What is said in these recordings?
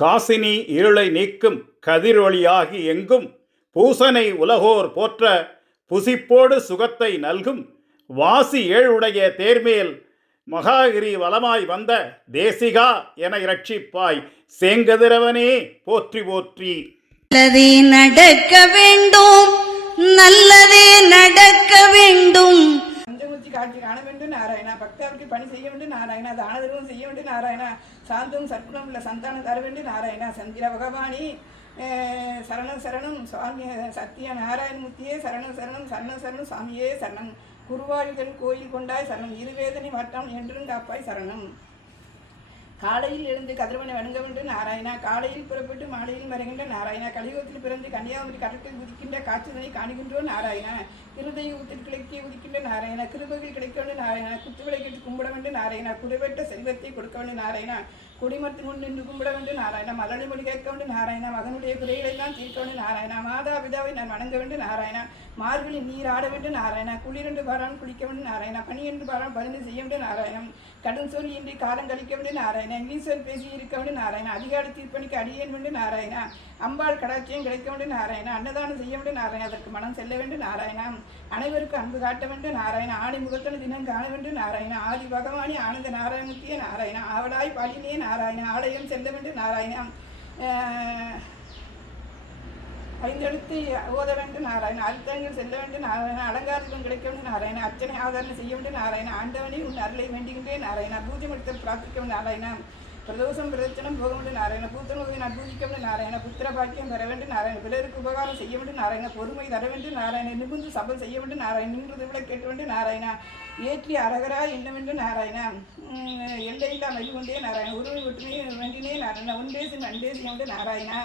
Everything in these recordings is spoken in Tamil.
காசினி இருளை நீக்கும் கதிரொளியாகி எங்கும் பூசனை உலகோர் போற்ற புசிப்போடு சுகத்தை நல்கும் வாசி ஏழுடைய தேர்மேல் மகாகிரி வலமாய் வந்த தேசிகா என இரட்சிப்பாய் சேங்கதிரவனே போற்றி போற்றி. நல்லதே நடக்க வேண்டும், நல்லதே நடக்க வேண்டும். பஞ்சமுச்சி காட்சி காண வேண்டும் நாராயணா. பக்தருக்கு பணி செய்ய வேண்டும் நாராயணா. தானதர்மம் செய்ய வேண்டும் நாராயணா. சாந்தம் சற்குணம் உள்ள சந்தானம் தர வேண்டும் நாராயணா. சந்திர பகவானி சரணம் சரணம் சுவாமி சத்திய நாராயணமூர்த்தியே சரணம் சரணம் சரணம் சரணம் சுவாமியே சரணம். குருவாழிகள் கோயில் கொண்டாய் சரணம். இருவேதனை மாற்றம் என்றும் காப்பாய் சரணம். காலையில் எழுந்து கதிரவனை வணங்க வேண்டும் நாராயணா. காலையில் புறப்பட்டு மாலையில் மறைகின்ற நாராயணா. கலியுகத்தில் பிறந்து கன்னியாகுமரி கடற்கரை உதிக்கின்ற காட்சிதனை காணுகின்றோம் நாராயணா. கிருதையை ஊத்தில் கிழக்கே உதிக்கின்ற நாராயணா. கிருபைகள் கிடைக்க வேண்டும் நாராயணா. குத்துவிளை கேட்டு கும்பிட வேண்டும் நாராயணா. குறைவற்ற செல்வத்தை கொடுக்க வேண்டும் நாராயணா. குடிமரத்தின் முன் நின்று கும்பிட வேண்டும் நாராயணா. மலடி மொழி கேட்க வேண்டும் நாராயணா. மகனுடைய குறைகளை எல்லாம் தீர்க்க வேண்டும் நாராயணா. மாதா பிதாவை நான் வணங்க வேண்டும் நாராயணா. மார்களில் நீர் ஆட வேண்டும் நாராயணா. குளிரென்று பாரான் குளிக்க வேண்டும் நாராயணா. பனி என்று பாரான் பரிந்து செய்ய வேண்டும் நாராயணம். கடும் சொல்லி இன்றி காலம் கழிக்க வேண்டும் நாராயணா. இங்கிலீஷர் பேசி இருக்க வேண்டும் நாராயணா. அதிகார தீர்ப்பணிக்கு அடியேன் வேண்டும் நாராயணா. அம்பாள் கடாட்சியம் கிடைக்க வேண்டும் நாராயணா. அன்னதானம் செய்ய வேண்டும் நாராயணா. அதற்கு மனம் செல்ல வேண்டும் நாராயணா. அனைவருக்கும் அன்பு காட்ட வேண்டும் நாராயணா. ஆணி முகத்தன தினம் காண வேண்டும் நாராயணா. ஆதி பகவானி ஆனந்த நாராயணத்திய நாராயணா. ஆவலாய் பாலினே நாராயணா. ஆலயம் செல்ல வேண்டும் நாராயணா. ஐந்தெழுத்து ஓத வேண்டும் நாராயணா. அர்த்தங்கள் செல்ல வேண்டும் நாராயணா. அலங்காரத்துடன் கிடைக்க வேண்டும் நாராயணா. அர்ச்சனை ஆதாரம் செய்ய வேண்டும் நாராயணா. ஆண்டவனே உன் அருளை வேண்டுகின்றேன் நாராயணா. பூஜை முடித்தல் பிரார்த்திக்க வேண்டும் நாராயணா. பிரதோஷம் பிரதட்சணம் போக வேண்டும் நாராயண. பூத்தனோதை நான் பூஜிக்க வேண்டும் நாராயண. புத்திர பாக்கியம் பெற வேண்டும் நாராயண. பிறருக்கு உபகாரம் செய்ய வேண்டும் நாராயண. பொறுமை தர வேண்டும் நாராயண. நிமிர்ந்து சபல் செய்ய வேண்டும் நாராயண. நின்றது விட கேட்க வேண்டும் நாராயணா. ஏற்றி அரகரா எண்ண வேண்டும் நாராயணா. எல்லையில்லா மகிழ் கொண்டே நாராயண. உருவை ஒற்றுமையை வேண்டினே நாராயணா. ஒன்றேசி நண்டேசி வேண்டும் நாராயணா.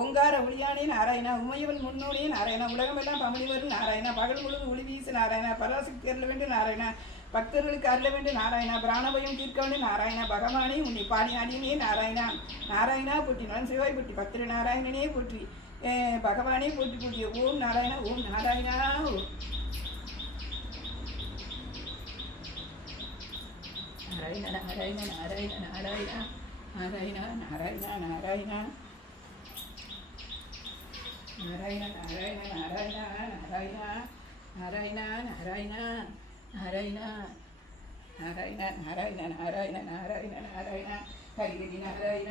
ஓங்கார ஒளியானே நாராயணா. உமையவன் முன்னோனே நாராயணா. உலகமெல்லாம் பமணி வரும் நாராயணா. பகல் முழுவதும் ஒளி வீசு நாராயணா. பராசக்தி அருள வேண்டும் நாராயணா. பக்தர்களுக்கு அருள வேண்டும் நாராயணா. பிராணபயம் தீர்க்க வேண்டும் நாராயணா. பகவானே உன்னை பாடி நாடினே நாராயணா. நாராயணா போற்றி. நலன் சிவாய் போற்றி. பத்திர நாராயணனே போற்றி. பகவானே போற்றி போற்றி. ஓம் நாராயணா. ஓம் நாராயணா. நாராயண நாராயண நாராயண நாராயண நாராயண நாராயண நாராயண நாராயண நாராயண நாராயண நாராயண நாராயண நாராயண நாராயண நாராயண நாராயண நாராயண நாராயண ஹரிஹரி நாராயண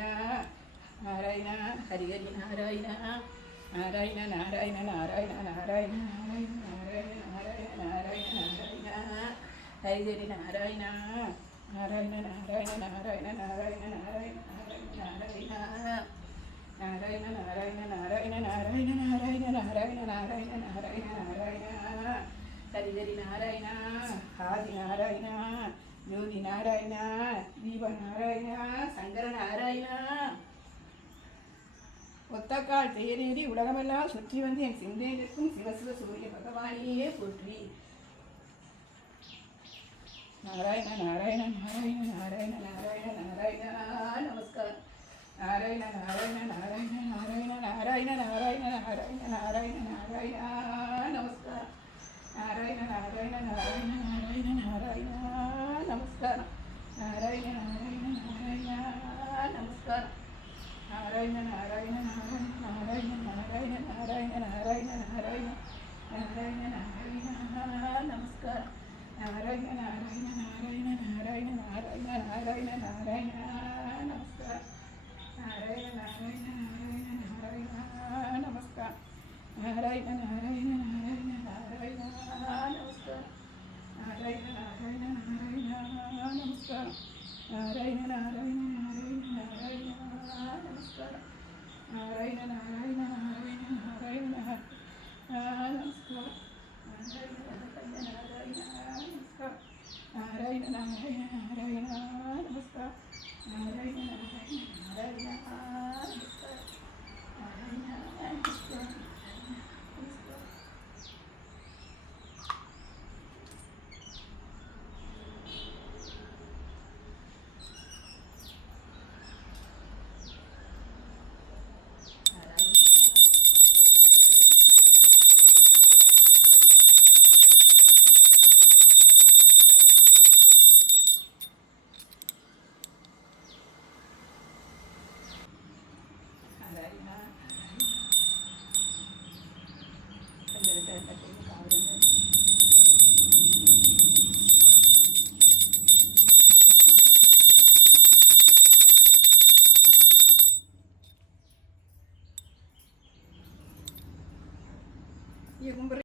நாராயண ஹரிஹரி நாராயண நாராயண நாராயண நாராயண நாராயண நாராயண நாராயண நாராயண நாராயண ஹரிஹரி நாராயண நாராயண நாராயண நாராயண நாராயண நாராயண நாராயண நாராயண நாராயண நாராயண நாராயண நாராயண நாராயண நாராயண நாராயண நாராயண ஹரிஹரி நாராயண ஆதி நாராயண ஜோதி நாராயண தீப நாராயண சங்கர நாராயண. ஒத்தக்கால் தேரேறி உலகமெல்லாம் சுற்றி வந்து என் சிந்தையிலிருக்கும் சிவசிவ சூரிய பகவானியே போற்றி. நாராயண நாராயண நாராயண நாராயண நாராயண நாராயண நமஸ்காரம். நாராயண நாராயண நாராயண நாராயண நாராயண நாராயண நாராயண நாராயண நாராயண நமஸ்காரம். நாராயண நாராயண நாராயண நாராயண நாராயண நமஸ்காரம். நாராயண நாராயண நாராயண நமஸ்காரம். நாராயண நாராயண நாராயண நாராயண நாராயண நாராயண நாராயண நாராயண நாராயண நாராயண நமஸ்காரம். நாராயண நாராயண நாராயண நாராயண நாராயண நாராயண நாராயண நமஸ்காரம். நாராயண நாராயண நாராயண நாராயண நமஸ்காரம். நாராயண நாராயண நாராயண நாராயண நமஸ்காரம். நாராயண நாராயண நாராயண நமஸ்காரம். நாராயண நாராயண நாராயண நாராயண நமஸ்காரம். நாராயண நாராயண நாராயண நாராயண நமஸ்காரம். நாராயண நாராயண நாராயண நமஸ்காரம். நாராயண நாராயண நாராயண நமஸ்காரம். நாராயண நமஸ்காரம். இங்கே கும்பிட்றேன்.